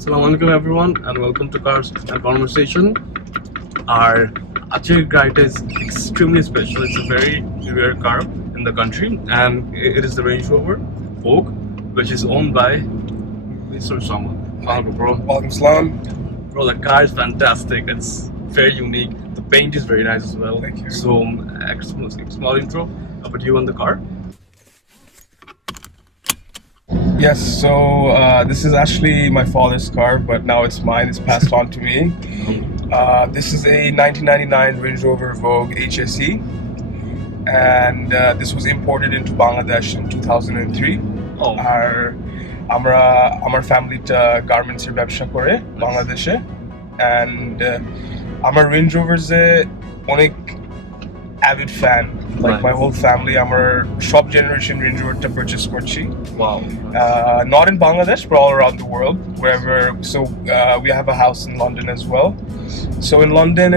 Assalamualaikum everyone and welcome to Cars and Conversation. Our Ajay guide is extremely special. It's a very rare car in the country and it is the Range Rover Vogue, which is owned by Mr. Osama. Bro. Welcome, Salam. Bro, the car is fantastic. It's very unique. The paint is very nice as well. Thank you. So, small intro about you on the car. Yes, so this is actually my father's car, but now it's mine. It's passed on to me. This is a 1999 Range Rover Vogue HSE, and this was imported into Bangladesh in 2003. Oh. আমার ফ্যামিলিটা গার্মেন্টসের ব্যবসা করে বাংলাদেশে, and আমার range রোভার্সে অনেক avid fan. Like Nice. my whole family, our shop generation Range Rover to purchase korchi. Wow. Not in Bangladesh, but all around the world, wherever. So we have a house in London as well. So in London,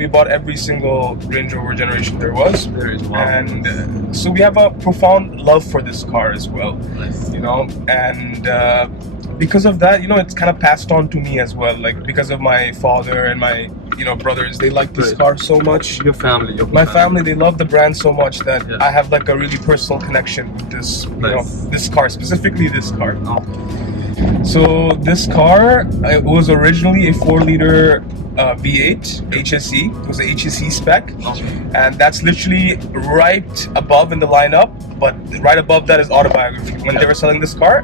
we bought every single Range Rover generation there was. There is. Wow. And so we have a profound love for this car as well. Nice. And because of that, it's kind of passed on to me as well. Like because of my father and my brothers, they like this Right. car so much. Your family. My family, they love the brand so much that Yeah. I have like a really personal connection with this, Nice. this car, specifically this car. Oh. So this car, it was originally a 4-liter V8 HSE. It was a HSE spec, and that's literally right above in the lineup. But right above that is autobiography. When they were selling this car,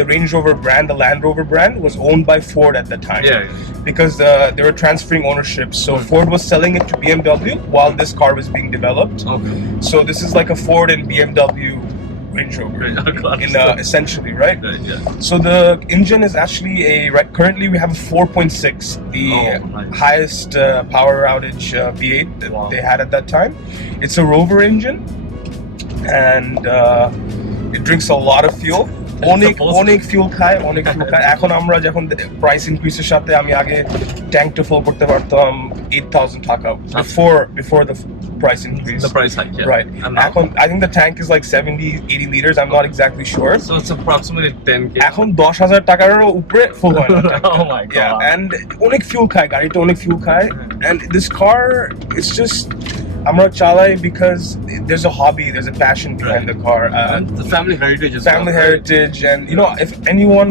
the Range Rover brand, the Land Rover brand, was owned by Ford at the time. Yeah. Because they were transferring ownership. So Ford was selling it to BMW while this car was being developed. Okay. So this is like a Ford and BMW Range Rover, essentially, right? Yeah. So the engine is actually currently we have a 4.6, the nice. highest power outage V8 that Wow. they had at that time. It's a Rover engine, and it drinks a lot of fuel. অনেক fuel খায় এখন আমরা যখন price ইনক্রিজের সাথে আমি আগে ট্যাঙ্কটা ফুল করতে পারতাম 8,000 টাকা before the price increase. The price hike, yeah. Right. And now? I think the tank is like 70-80 liters. I'm not exactly sure. So it's approximately 10k. এখন 10,000 টাকারও উপরে ফুল হয় না। Oh my god. Yeah, and অনেক fuel খায়, গাড়িটা অনেক fuel খায়, and this car, it's just আমরা চালাই because there's a hobby, there's a passion behind the car. And the family heritage is Family heritage, and if anyone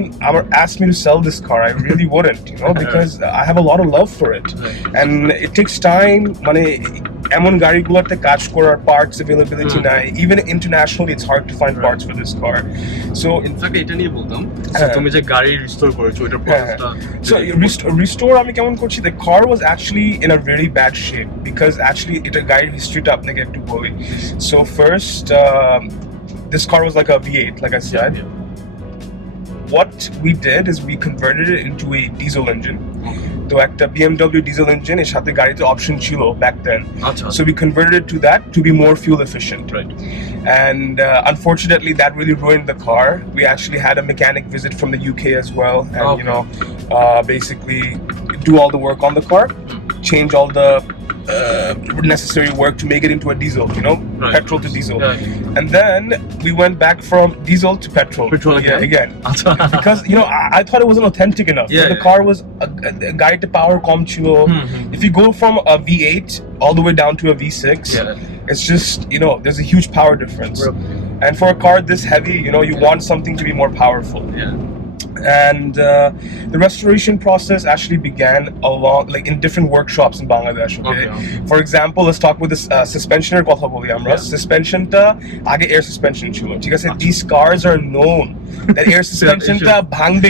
asked me to sell this car, I really wouldn't, because I have a lot of love for it. Right. And it takes time. মানে এমন গাড়িগুলোতে কাজ করার parts availability নাই. Even internationally, it's hard to find parts for this car. So in fact এটা নিয়ে বলতাম তুমি যে গাড়ি রিস্টোর করেছো এটার প্রসেসটা So restore আমি কেমন করছি, the car was actually in a very bad shape because actually এটা গাড়ির হিস্ট্রিটা আপনাকে একটু বলি. So first, this car was like a V8, like I said. Yeah. What we did is we converted it into a diesel engine. তো একটা BMW diesel engine এর সাথে গাড়িতে অপশন ছিল back then. আচ্ছা। So we converted it to that to be more fuel efficient. Right. And unfortunately, that really ruined the car. We actually had a mechanic visit from the UK as well, and basically do all the work on the car, change all the necessary work to make it into a diesel, Right. petrol to diesel. Yeah. And then we went back from diesel to petrol. Again. আচ্ছা। Because I thought it wasn't authentic enough. Yeah, The car was a guide to power কম ছিল. If you go from a V8 all the way down to a V6, it's just there's a huge power difference. And for a car this heavy, you want something to be more powerful. Yeah. And the restoration process actually began in different workshops in Bangladesh. Okay. For example, let's talk with the suspension or কথা বলি আমরা. Suspension টা আগে air suspension ছিল. ঠিক আছে? These cars are known that air suspension টা ভাঙবে.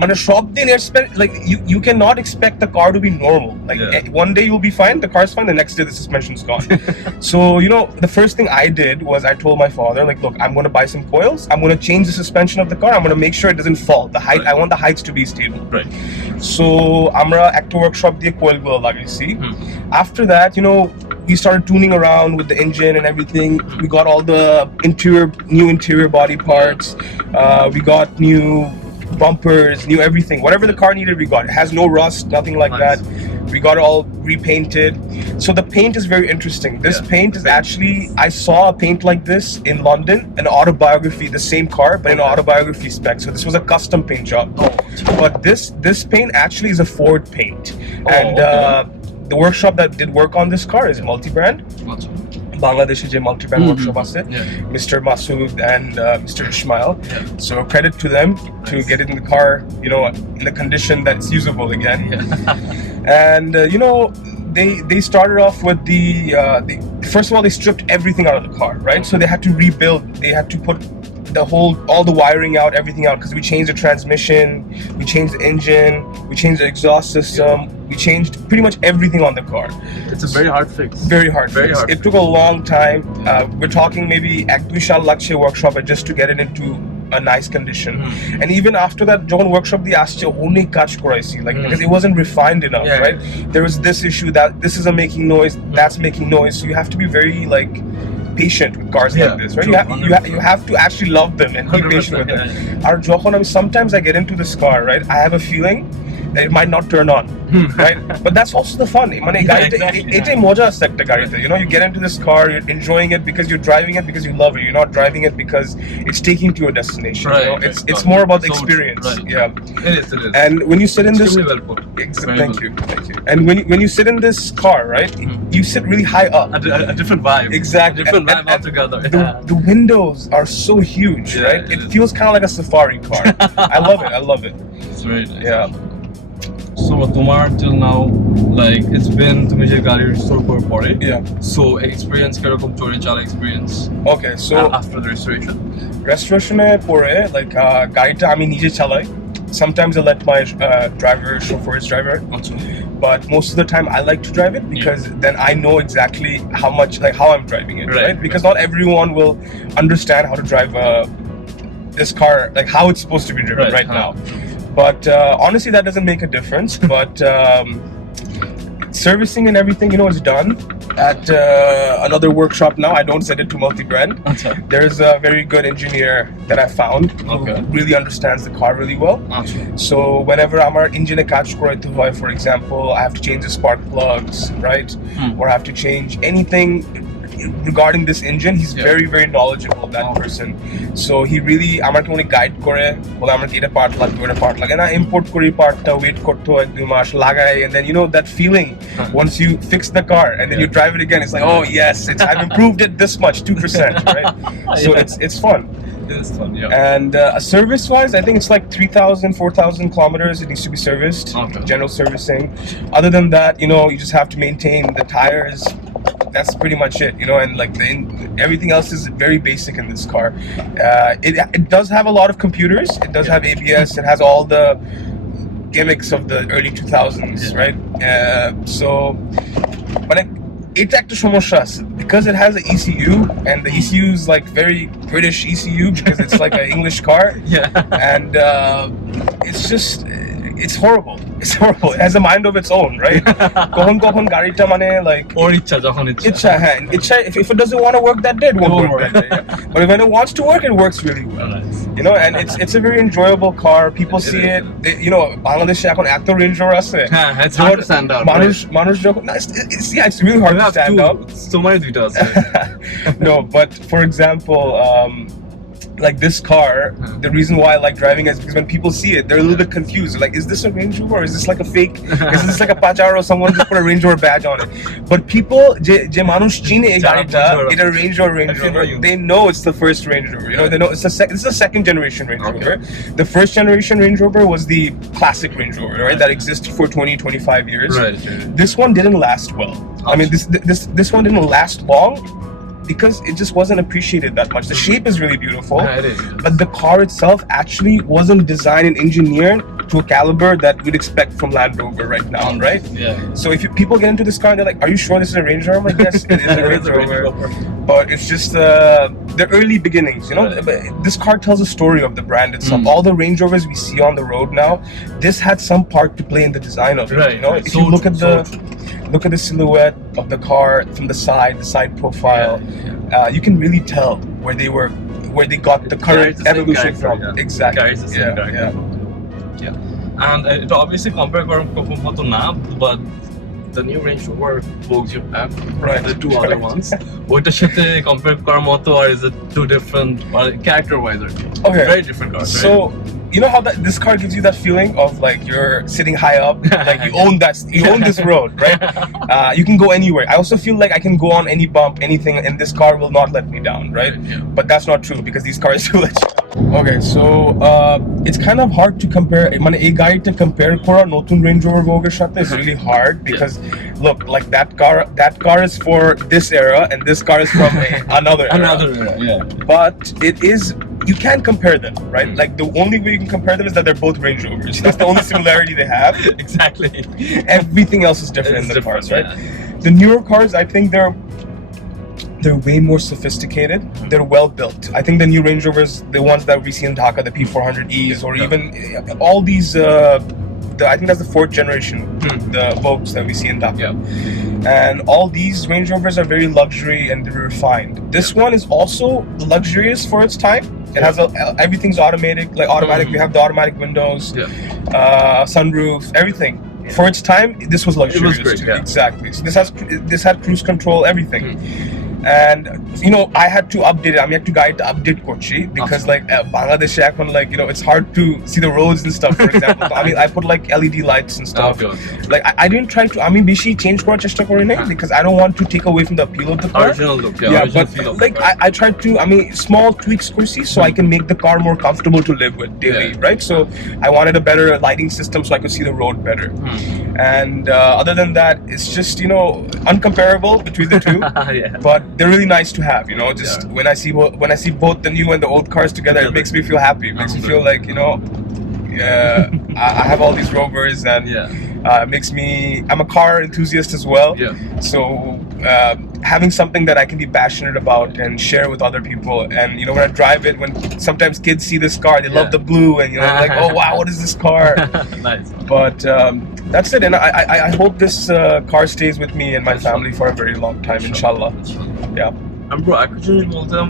মানে সব দিন air suspension, like you cannot expect the car to be normal. Like one day you'll be fine, the car's fine, the next day the suspension's gone. So the first thing I did was I told my father, like, look, I'm going to buy some coils. I'm going to change the suspension of the car. I'm going to make sure it doesn't fall. The height, I want the heights to be stable. Right. So আমরা একটা workshop দিয়ে coil গুলো লাগাইছি. After that, we started tuning around with the engine and everything. We got all the new interior body parts. We got new bumpers, new everything. Whatever the car needed, we got. It has no rust, nothing like Nice. that. We got it all repainted. So the paint is very interesting. This paint is actually, I saw a paint like this in London, an autobiography, the same car, but in an autobiography spec. So this was a custom paint job. But this paint actually is a Ford paint. And the workshop that did work on this car is multi-brand. Bangladeshi যে multi-brand workshop আছে, Mr. Masood and Mr. Ismail. So credit to them to get it in the car, you know, in a condition that's usable again. And you know, they started off with the first of all, they stripped everything out of the car, right? So they had to rebuild. They had to put all the wiring out, everything out, because we changed the transmission, we changed the engine, we changed the exhaust system, we changed pretty much everything on the car. It's a very hard fix. Very hard fix. It took a long time. We're talking maybe ek dui shal lagshe workshop just to get it into a nice condition. And even after that, যখন workshop দিয়ে আসছে অনেক কাজ করাইছি, like because it wasn't refined enough, right? There was this issue that this isn't making noise, that's making noise, so you have to be very like patient with cars like this, right? You have to actually love them and be patient with them. Or sometimes I get into this car, right? I have a feeling that it might not turn on, right? But that's also the fun. এটাই মজা আছে একটা গাড়িতে, you know, you get into this car, you're enjoying it because you're driving it because you love it. You're not driving it because it's taking you to a destination. Right, You know? It's more about the experience. It is. And when you sit in this, Extremely well put. thank you. And when you sit in this car, right, you sit really high up. A different vibe. Exactly. Different vibe altogether. The windows are so huge, right? It feels kind of like a safari car. I love it. It's very nice. Yeah. So তোমার till now, like it's been তুমি যে গাড়ি restore করে পরে, so experience কিরকম চড়ে চালা experience? Okay, so after the restoration, restoration-এ পরে like গাড়িটা আমি নিজে চালাই. Sometimes I let my chauffeur driver. But most of the time I like to drive it because then I know exactly how I'm driving it, right? Because not everyone will understand how to drive this car, like how it's supposed to be driven right now. But honestly, that doesn't make a difference. But servicing and everything, you know, is done at another workshop now. I don't send it to multi-brand. There's a very good engineer that I found who really understands the car really well. So whenever I'm engine কাজ করাইতে হয়, for example, I have to change the spark plugs, right? Or I have to change anything regarding this engine. He's very, very knowledgeable, that person. So he really আমাকে অনেক guide করে, বলে আমার এটা part লাগবে, ওটা পার্ট লাগে না, ইম্পোর্ট করি পার্টটা, ওয়েট করতে হয় 2 মাস লাগাই, and then you know that feeling once you fix the car and then you drive it again, it's like, oh yes, I've improved it this much, 2%, right? So it's fun. It is fun, yeah. And service-wise, I think it's like 3,000, 4,000 kilometers. It needs to be serviced, general servicing. Other than that, you know, you just have to maintain the tires. That's pretty much it, you know. And like everything else is very basic in this car. It does have a lot of computers. It does have ABS. It has all the gimmicks of the early 2000s, right? So, but এটা একটা সমস্যা আছে because it has an ECU and the ECU is like very British ECU because it's like an English car, and it's horrible. It's horrible. It has a mind of its own, right? কখন গাড়িটা মানে like ওর ইচ্ছা যখন ইচ্ছা if it doesn't want to work that day, it won't work that day. But when it wants to work, it works really well. You know, and it's a very enjoyable car. People see it. You know, বাংলাদেশে এখন এত Range Rover আছে. It's hard to stand out. মানুষ যখন it's really hard to stand out. So many দুইটা আছে. No, but for example, like this car, the reason why I like driving is because when people see it, they're a little bit confused. They're like, is this a Range Rover? Or is this like a fake? Is this like a Pajero? Someone just put a Range Rover badge on it. But people, je manush chine ei garita, it's a Range Rover. They know it's the first Range Rover. You know, they know this is a second generation Range Rover. The first generation Range Rover was the classic Range Rover, right? That existed for 20, 25 years. This one didn't last well. I mean, this one didn't last long because it just wasn't appreciated that much. The shape is really beautiful, but the car itself actually wasn't designed and engineered to a caliber that we'd expect from Land Rover right now, right? So if people get into this car and they're like, are you sure this is a Range Rover? I'm like, yes, it is a Range Rover. But it's just the early beginnings, you know? This car tells a story of the brand itself. All the Range Rovers we see on the road now, this had some part to play in the design of it, you know? If you look at the silhouette of the car from the side profile, you can really tell where they got the current evolution from. Exactly. Yeah. And it obviously compare করার মতো না, but the new Range Rover Vogue you have, Right. the two other ones, ওইটার সাথে compare করার মতো, or is it too different, character-wise, Okay. very different cars, right? So, you know how this car gives you that feeling of like you're sitting high up, like you own this road, right? You can go anywhere. I also feel like I can go on any bump, anything, and this car will not let me down, right? Yeah. But that's not true because these cars do let you down. Okay, so it's kind of hard to compare. মানে এই গাড়িটা compare করা নতুন Range Rover Vogue এর সাথে is really hard because look, like that car is for this era and this car is from another era. Yeah. But it is, you can't compare them, right? Like the only way you can compare them is that they're both Range Rovers. That's the only similarity they have. Exactly. Everything else is different It's in the cars, right? yeah. The newer cars, I think they're way more sophisticated. They're well built. I think the new Range Rovers, the ones that we see in Dhaka, the P400Es, or even all these, I think that's the fourth generation, the Vogues that we see in Dhaka. Yeah. And all these Range Rovers are very luxury and they're refined. This one is also luxurious for its time. It has everything's automatic, like automatic. You have the automatic windows, sunroof, everything. For its time, this was luxurious. It was great, too. yeah. Exactly. So this had cruise control, everything. And you know, I had to update it. I had to guide to update Kochi because like Bangladesh, like you know, it's hard to see the roads and stuff. For example, I mean, I put like LED lights and stuff. Like I didn't try to. I mean, bishi change kora chesta kori nai because I don't want to take away from the appeal of the car. Original look, But like I tried to. I mean, small tweaks, kursi, so I can make the car more comfortable to live with daily, right? So I wanted a better lighting system so I could see the road better. And other than that, it's just, you know, uncomparable between the two. But they're really nice to have, you know. Just when I see both the new and the old cars together, it makes me feel happy. It makes me feel like, you know, I have all these Rovers, and it makes me. I'm a car enthusiast as well. So having something that I can be passionate about and share with other people, and you know, when I drive it, when sometimes kids see this car, they love the blue, and you know, like, oh wow, what is this car? Nice. But that's it, and I hope this car stays with me and my family for a very long time, inshallah. Yeah. And bro, I could just tell them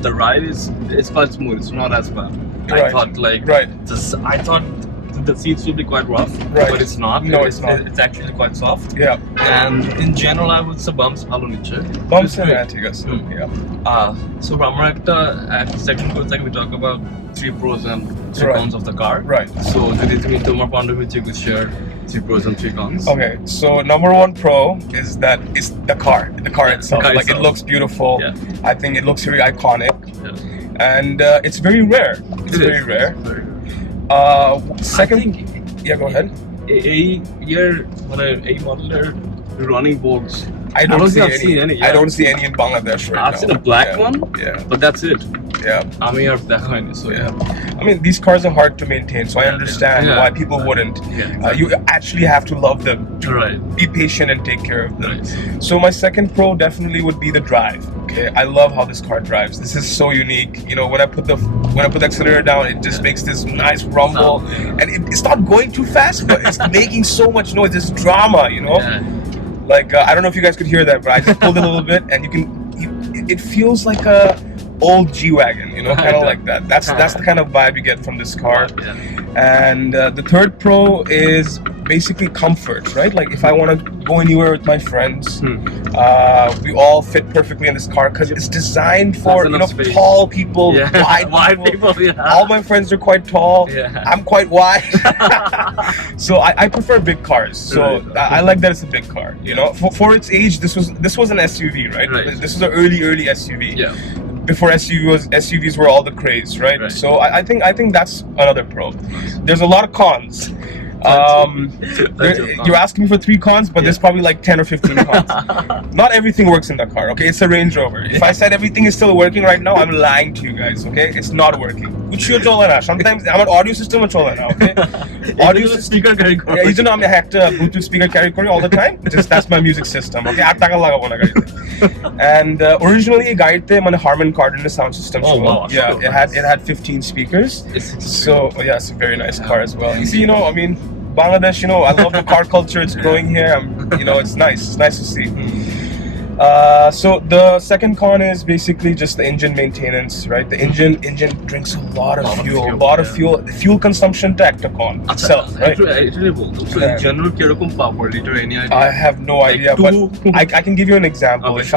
the ride it's quite smooth. It's not as bad. I thought like I thought the seats will be quite rough, but it's not. No, it's not. It's actually quite soft. Yeah. And in general, I would say bumps ভালো নিচ্ছে. Bumps and anti-gas. Yeah. So আমরা একটা second goal like we talk about 3 pros and 3 cons of the car. Right. So যদি তুমি তোমার point of view you could share 3 pros and 3 cons. Okay. So number 1 pro is that it's the car itself. Like it looks beautiful. I think it looks very iconic. And it's very rare. It's very rare. Second, go ahead. A year when a modeler running Vogues. I don't see any. I don't see any in Bangladesh right now. I've seen a black one, but that's it. Yeah. I mean, so I mean, these cars are hard to maintain, so I understand why people wouldn't. You actually have to love them. Be patient and take care of them. So my second pro definitely would be the drive. Okay, I love how this car drives. This is so unique. You know, when I put the accelerator down, it just makes this nice rumble, and it's not going too fast, but it's making so much noise. This drama, you know. Like I don't know if you guys could hear that, but I just pulled it a little bit, and it feels like a old G-Wagon, you know, kind of like that. That's the kind of vibe you get from this car. And the third pro is basically comfort, right? Like if I want to go anywhere with my friends, we all fit perfectly in this car because it's designed for, you know, tall people, wide people. All my friends are quite tall. I'm quite wide. So I prefer big cars. So I like that it's a big car. You know, for its age, this was an SUV, right? This was an early SUV. Before SUVs were all the craze, right? So I think that's another pro. There's a lot of cons. You're asking me for 3 cons, but there's probably like 10 or 15 cons. Not everything works in that car, okay? It's a Range Rover. If I said everything is still working right now, I'm lying to you guys, okay? It's not working. Sometimes I'm an audio system, okay? Audio speaker carry. Yeah, you know I'm a Bluetooth speaker carry all the time. That's my music system, okay? And originally, a Harman Kardon sound system. Oh wow! It had 15 speakers. So it's a very nice car as well. You see, you know, I mean, Bangladesh, you know, I love the car culture. It's growing here. You know, it's nice. It's nice to see. So the second con is basically just the engine maintenance, right? The engine drinks a lot of fuel, The fuel consumption to act upon itself, right? So in general, কিরকম power liter, any idea? I have no idea, but I can give you an example. Okay, If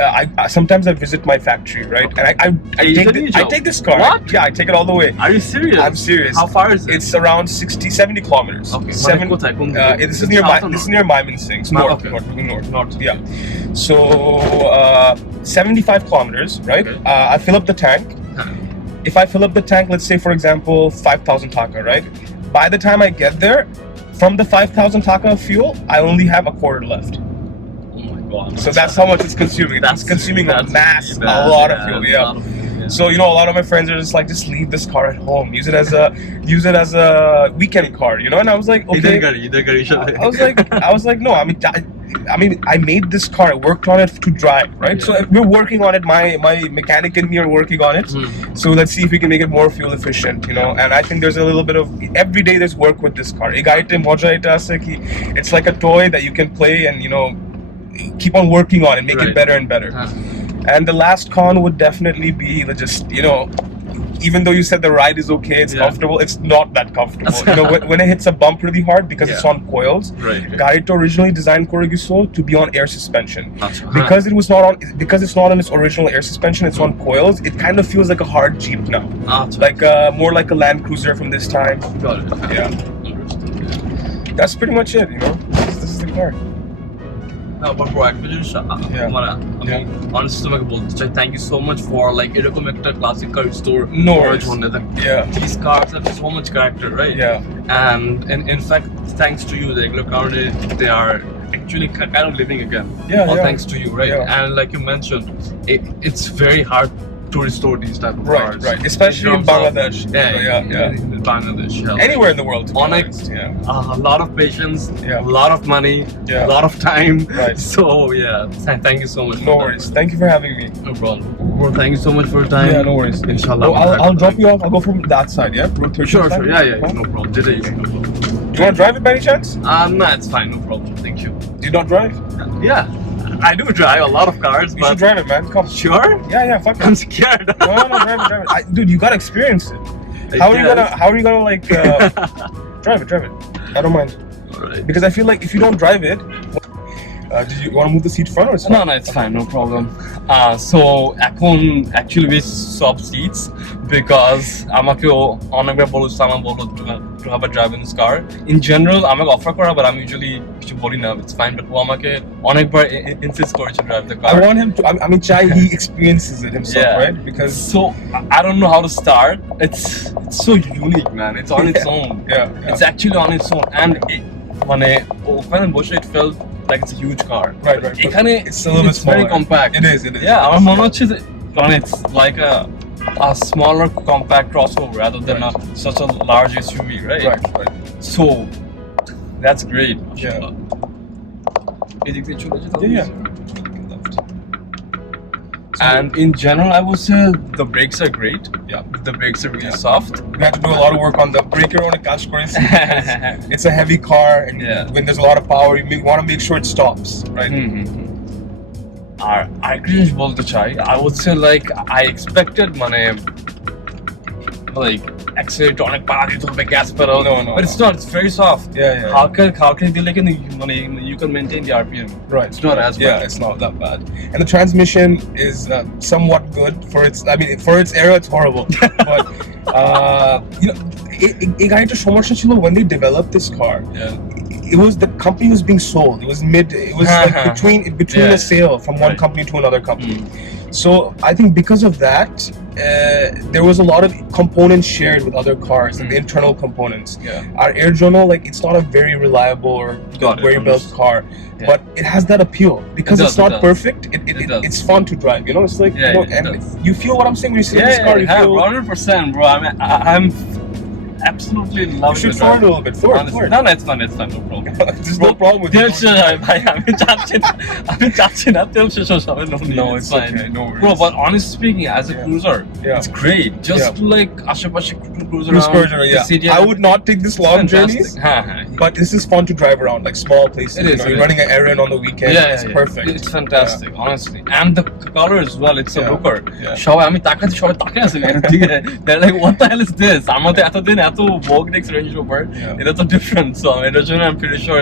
I sometimes I visit my factory, right? And I take this car. What? Yeah, I take it all the way. Are you serious? I'm serious. How far is it? It's around 70 kilometers. Okay. This is near Mymensingh. It's north. Yeah. So 75 kilometers, right? Okay. I fill up the tank. If I fill up the tank, let's say for example 5,000 taka, right? By the time I get there, from the 5,000 taka of fuel, I only have a quarter left. So that's how much it's consuming. It's consuming a lot of fuel. Yeah. So a lot of my friends are just like, just leave this car at home. Use it as a weekend car. And I was like, okay. I was like, no. I mean, I made this car. I worked on it to drive, right? Yeah. So we're working on it. My mechanic and me are working on it. So let's see if we can make it more fuel efficient. And I think there's a little bit of every day there's work with this car. It's like a toy that you can play and keep on working on it, make it better and better. And the last con would definitely be just even though you said the ride is okay, it's comfortable, it's not that comfortable. When it hits a bump really hard because it's on coils. Garito originally designed Koregiso to be on air suspension. Because it's not on its original air suspension, it's on coils. It kind of feels like a hard Jeep now, like more like a Land Cruiser from this time. Got it. Yeah. That's pretty much it. This is the car. But bro, একটা জিনিস আমি honestly তোমাকে বলতে চাই, thank you so much for like এরকম একটা classic car store করার জন্য. These cars have so much character, right? Yeah. And in fact, thanks to you, এগুলোর কারণে they are actually kind of living again. All thanks to you, right? And like you mentioned, it's very hard to restore these type of cars. Right. Especially in Bangladesh. In Bangladesh. Anywhere in the world. A lot of patience, a lot of money, a lot of time. Right. So thank you so much. No worries. Thank you for having me. No problem. Well, thank you so much for your time. Yeah, no worries. Inshallah. I'll drop you off. I'll go from that side. Yeah. Sure. Yeah. No problem. Do you want to drive it by any chance? No, it's fine. No problem. Thank you. Do you not drive? Yeah. I do drive a lot of cars, you should drive it, man. Come. Sure? Yeah, fuck it. I'm scared. No, drive it. Dude, you gotta experience it. How are you gonna like drive it? I don't mind. Alright. Because I feel like if you don't drive it, do you want to move the seat front or it's No, it's fine, no problem. So এখন actually we swap seats because আমাকেও অনেকবার বলো Salam বলো to have a drive in this car. In general, আমাকে offer করা, but I'm usually কিছু বলি না, it's fine. But ও আমাকে অনেকবার insist করেছে drive the car. I want him to. I mean, Chai, he experiences it himself, right? Because so I don't know how to start. It's so unique, man. It's on its own. Yeah. It's actually on its own, and মানে ওখানে বসে it felt like it's a huge car. Right. এখানে it's a little bit smaller. Very compact. It is. Yeah, আমার মনে হচ্ছে যে it's like a smaller compact crossover rather than such a large SUV, right? Right. So that's great. Yeah. And in general, I would say the brakes are great. Yeah. The brakes are really soft. We have to do a lot of work on the breaker on the cash currency. It's a heavy car, and when there's a lot of power, you want to make sure it stops, right? I cringe বলতে চাই. I would say like I expected like accelerate অনেক পাওয়া দিতে হবে, gas pedal. No. But it's not. It's very soft. Yeah. How can দিলে কিন্তু you can maintain the RPM. Right. It's not as bad. Yeah, it's not that bad. And the transmission is somewhat good for its. I mean, for its era, it's horrible. But it got into সমস্যা ছিল when they developed this car. It was the company was being sold. It was like between a sale from one company to another company. So I think because of that, there was a lot of components shared with other cars, like the internal components. Our Air Journal, like it's not a very reliable or very built car, but it has that appeal because it's not perfect. It's fun to drive. It's like and you feel what I'm saying when you see this car. You feel 100%, bro. absolutely You loving should the flirt a drive. little bit. Flirt, Honestly. flirt. No, it's fine, no problem. There's no problem with তেল it. শেষ হয় ভাই, আমি চাচ্ছি না তেল শেষ হবে, no, it's fine. okay, no worries. Bro, but honestly speaking, as a cruiser, Yeah. it's great. Just Yeah. to like আশেপাশে cruise Cruise around version, the yeah. city. I would not take this long journeys, হ্যাঁ. but this is fun to drive around, like small places. It is, You're it is. running an errand on the weekend. It's perfect. It's fantastic, honestly. And the color as well, it's a Yeah. looker. Yeah. সবাই আমি তাকাচ্ছি, সবাই তাকিয়ে আছে গাড়ির দিকে। They're like, what the hell is this? আমাদের এতদিন এত Vogue next Range Rover, Yeah. এটা তো different. So এটার জন্য I'm pretty sure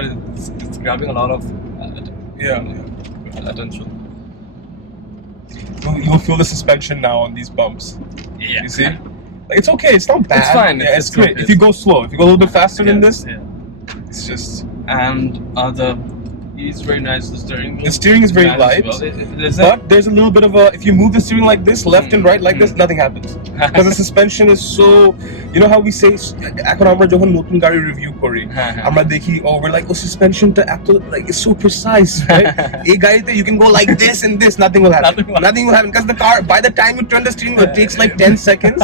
it's grabbing a lot of attention. You'll feel the suspension now on these bumps. Yeah. You see? Like, it's okay. It's not bad. It's fine. Yeah, it's great. okay. If you go slow, if you go a little bit faster than this, Yeah. it's just. And it's very nice, the steering wheel. The steering is very Nice as light. well. But there's a little bit of a. If you move the steering like this, left and right like this, nothing happens. Because the suspension is so. You know how we say, এখন আমরা যখন নতুন গাড়ি review করি, আমরা দেখি, oh, we're like, oh, suspension টা এত, like, it's so precise, right? এই গাড়িতে you can go like this and this, nothing will happen. Nothing will happen because the car, by the time you turn the steering wheel, it takes like 10 seconds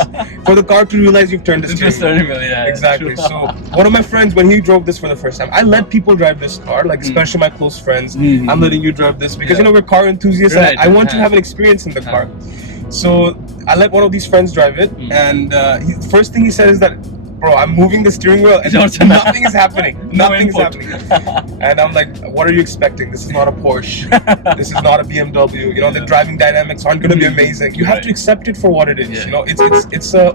for the car to realize you've turned the steering wheel. Yeah. Exactly. True. So one of my friends, when he drove this for the first time, I let people drive this car, like especially my close friends. I'm letting you drive this because you know we're car enthusiasts. Right. And I want to have an experience in the car. So I let one of these friends drive it, and the first thing he said is that, bro, I'm moving the steering wheel and nothing is happening. Nothing is happening. And I'm like, what are you expecting? This is not a Porsche. This is not a BMW. You know, the driving dynamics aren't going to be amazing. You have to accept it for what it is. You know, it's a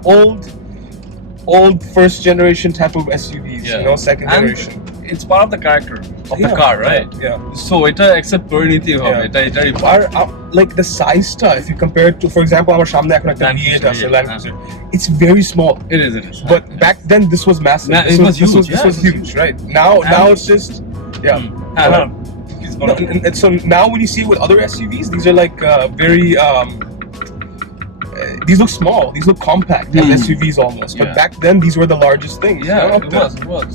old first generation type of SUVs. You know, second generation. It's part of the character of the car, right? Yeah. So এটা accept করে নিতেই হবে, এটা like the size stuff, if you compare it to, for example, our সামনে এখন একটা V8 আছে, Land Cruiser. It's very small. It is. But back then this was massive. This was huge, right? Now it's just and so now when you see it with other SUVs, these are like very these look small, these look compact as SUVs almost. But back then these were the largest things. It was.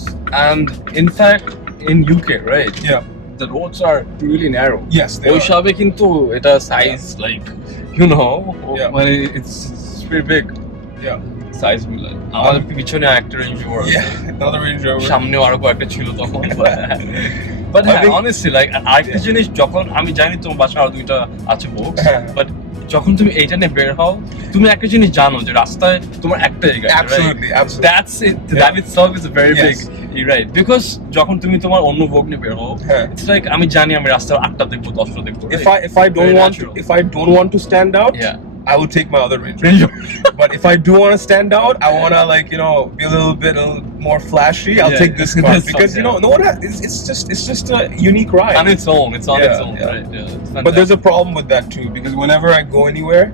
And in fact, in UK, right? Yeah. The roads are really narrow. Yes, they ওই are. সবে কিন্তু এটা size like, you know, মানে it's pretty big. Yeah. Size মিলে। আমাদের পিছনে একটা Range Rover। Yeah, another Range Rover. সামনেও আরো কয়েকটা ছিল তখন। But honestly, like, আরেকটা জিনিস, যখন আমি জানি তোমার বাসায় আরো দুইটা আছে Vogue, but যখন তুমি এইটা নিয়ে বের হও, তুমি একটা জিনিস জানো যে রাস্তায় তোমার একটাই গাড়ি, Absolutely. That's it. That itself is a very big, right? Because যখন তুমি তোমার অন্য Vogue নিয়ে বের হও, it's like আমি জানি আমি রাস্তায় 8টা দেখবো, 10টা দেখবো. If I don't want to stand out, I will take my other Range Rover. But if I do want to stand out, I want to, like, you know, be a little more flashy. I'll take this car because you know, no one has, it's just a unique ride. On its own, it's on its own, right? Yeah. But there's a problem with that too, because whenever I go anywhere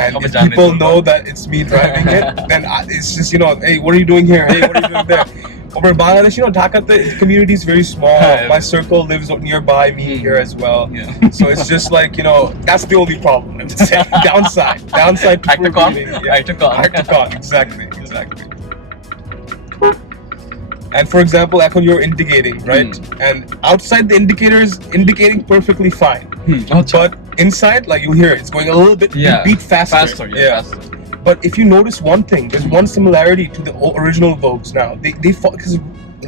and if people know that it's me driving it, then it's just, you know, hey, what are you doing here? Hey, what are you doing there? Over Bangladesh, you know, Dhaka, the community is very small. My circle lives nearby me here as well. So it's just like, you know, that's the only problem. I would say. Downside to Acticon. Exactly. And for example, এখন you're indicating, right? And outside the indicator is indicating perfectly fine. But inside, like, you hear it, it's going a little bit beat faster. Faster. But if you notice one thing, there's one similarity to the original Vogues now. They because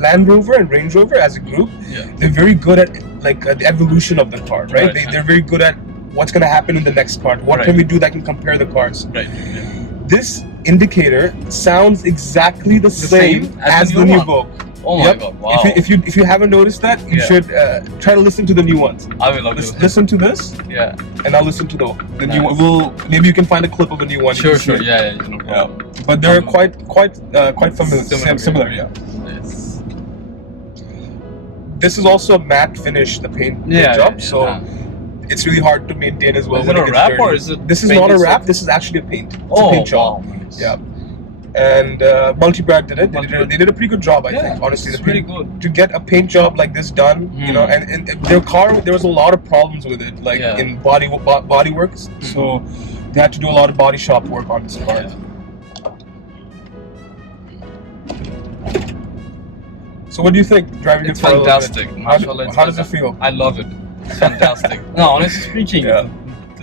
Land Rover and Range Rover as a group, they're very good at, like, the evolution of the car, right? They're very good at what's going to happen in the next car. What can we do that can compare the cars? Right. This indicator sounds exactly the same as the new Vogue. Oh my god! Wow. If you haven't noticed that, you should try to listen to the new ones. I will. Listen to this. And I'll listen to the new one. Maybe you can find a clip of a new one. Sure. Yeah. No problem. But they're quite familiar. Similar. Yeah. Yes. This is also a matte finish, the paint job. So it's really hard to maintain as well. Is it a wrap or is it? This is not a wrap. This is actually a paint. It's a paint job. Wow. Yeah. And Multibrand did it. They did a pretty good job, I think. Honestly, it's pretty good to get a paint job like this done. You know, and their car, there was a lot of problems with it, like in body works. So they had to do a lot of body shop work on this car. So what do you think driving it? It's fantastic. How does it feel? I love it. It's fantastic. No, honestly speaking,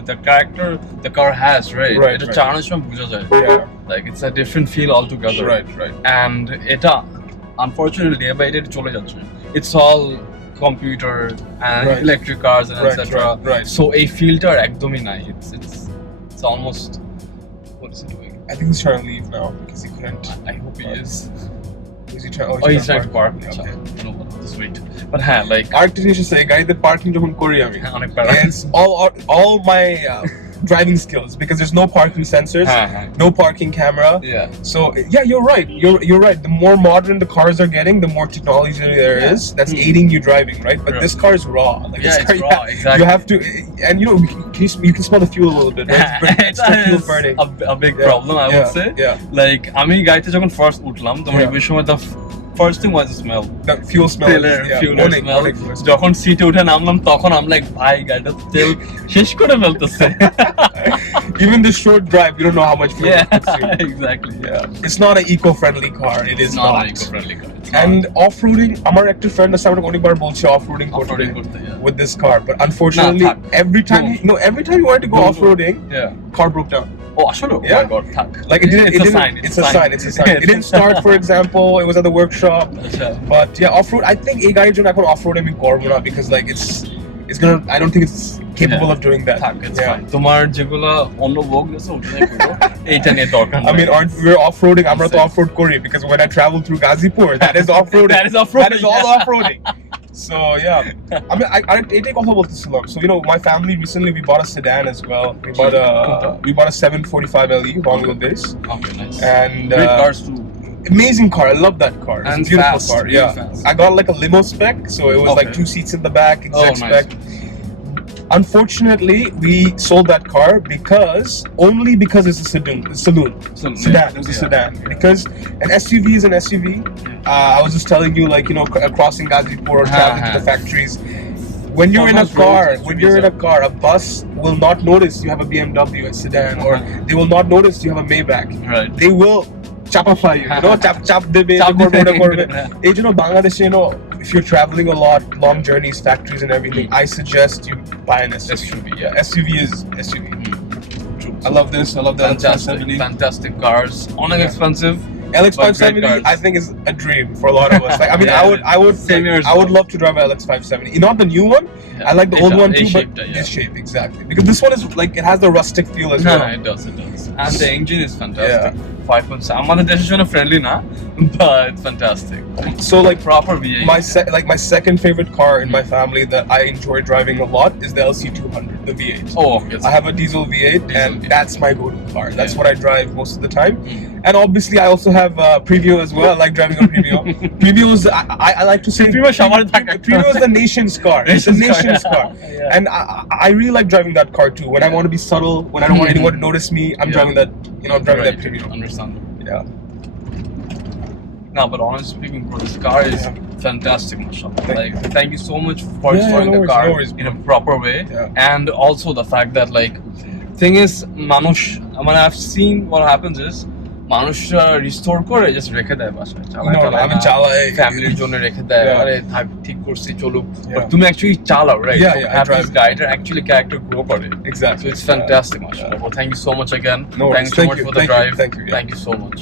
the character the car has, right? Right, এটা right. চালানোর সময় বোঝা যায়। Yeah. Like it's a different feel altogether. Right, right. And এটা unfortunately day by day চলে যাচ্ছে। It's all computer and Right. electric cars and Right, etc. right. So a filter একদমই নাই। It's almost, what is he doing? I think he's trying to leave now because he couldn't. I hope he is. Is he trying? Oh, he's trying to park. Okay. Okay. No, just wait. But হ্যাঁ, like আরেকটা জিনিস আছে গাড়িতে parking যখন করি আমি, অনেক প্যারা। it's all my driving skills because there's no parking sensors, no parking camera. Yeah. So yeah, you're right. You're right. The more modern the cars are getting, the more technology there is that's aiding you driving, right? But this car is raw. Like Yeah, this car, it's raw, exactly. You have to, and you know, you can smell the fuel a little bit. Right? It's the fuel burning. A big problem, I would say. Yeah. Like আমি গাড়িতে যখন first উঠলাম তখন এই সময় the first thing was the smell. The fuel smell. Fuel smell. যখন সিটে উঠে নামলাম তখন I'm like ভাই গাড়িটা তেল শেষ করে ফেলতেছে। Even this short drive, you don't know how much fuel it consumes. Exactly. Yeah. It's not an eco-friendly car. It is not. An eco-friendly car. And off-roading, আমার একটা friend আছে আমাকে অনেকবার বলছে off-roading করতে with this car, but unfortunately every time you wanted to go off-roading, car broke down. Oh, আসলে? Oh my god, থাক. Like it's a sign. It didn't start, for example, it was at the workshop. But yeah, off-road, I think এই গাড়ির জন্য এখন off-road আমি করব না because like it's gonna, I don't think it's capable of doing that. It's fine. তোমার যেগুলো অন্য Vogue আছে ওটাই করো। এইটা নিয়ে দরকার নাই। I mean, we're off-roading, আমরা তো off-road করি because when I travel through Gazipur, that is off-roading. That is off-roading. That is all off-roading. So yeah, I mean, I এটাই কথা বলতেছিলাম. So you know, my family recently we bought a sedan as well. We bought a 745 LE Bangladesh. Okay, nice. And great cars too. Amazing car. I love that car. It's and a beautiful fast, car. really Yeah, fast. I got like a limo spec, so it was like 2 seats in the back, exact spec. Unfortunately, we sold that car only because it's a sedan. It was a sedan. Because an SUV is an SUV. I was just telling you, like, you know, crossing Gazipur or traveling to the factories. When you're in a car, a bus will not notice you have a BMW, a sedan, or they will not notice you have a Maybach. Right. They will chapify you, you know, chap debe, এই জন্য বাংলাদেশে, you know, if you're traveling a lot, long journeys, factories and everything, I suggest you buy an SUV. Yeah, SUV is SUV. True. I love this. I love the fantastic cars. Only expensive. LX570 I think is a dream for a lot of us. Like, I mean, I would love to drive an LX570. Not the new one. I like the old one too, but this shape exactly. Because this one is like, it has the rustic feel as well. No, it does. And the engine is fantastic. 5.7. আমাদের দেশের জন্য friendly না, but it's fantastic. So like proper V8. My second favorite car in my family that I enjoy driving a lot is the LC200, the V8. Oh, okay. I have a diesel V8 and that's my go-to car. That's what I drive most of the time. And obviously I also have Preview as well. I like driving a Preview. Preview is, I like to say Preview is the nation's car. It's the nation's car. And I really like driving that car too. When I want to be subtle, when I don't want anyone to notice me, I'm driving that, you know, I'm driving that Preview. Understandable. Yeah. No, but honestly speaking, bro, this car is fantastic, mashallah. Like, thank you so much for exploring the car in a proper way. And also the fact that, like, thing is, Manush, I mean, I've seen what happens is, মানুষরা restore করে just রেখে দেয় বাসায়, চালায় ফ্যামিলির জন্য রেখে দেয়, আরে থাক ঠিক করছি চলুক, বাট তুমি অ্যাকচুয়ালি চালাও, right? This guide actually character grow করে, এক্স্যাক্টলি, সো ইটস ফ্যান্টাস্টিক মাশাআল্লাহ। Thank you so much again, thank you so much for the drive, thank you so much.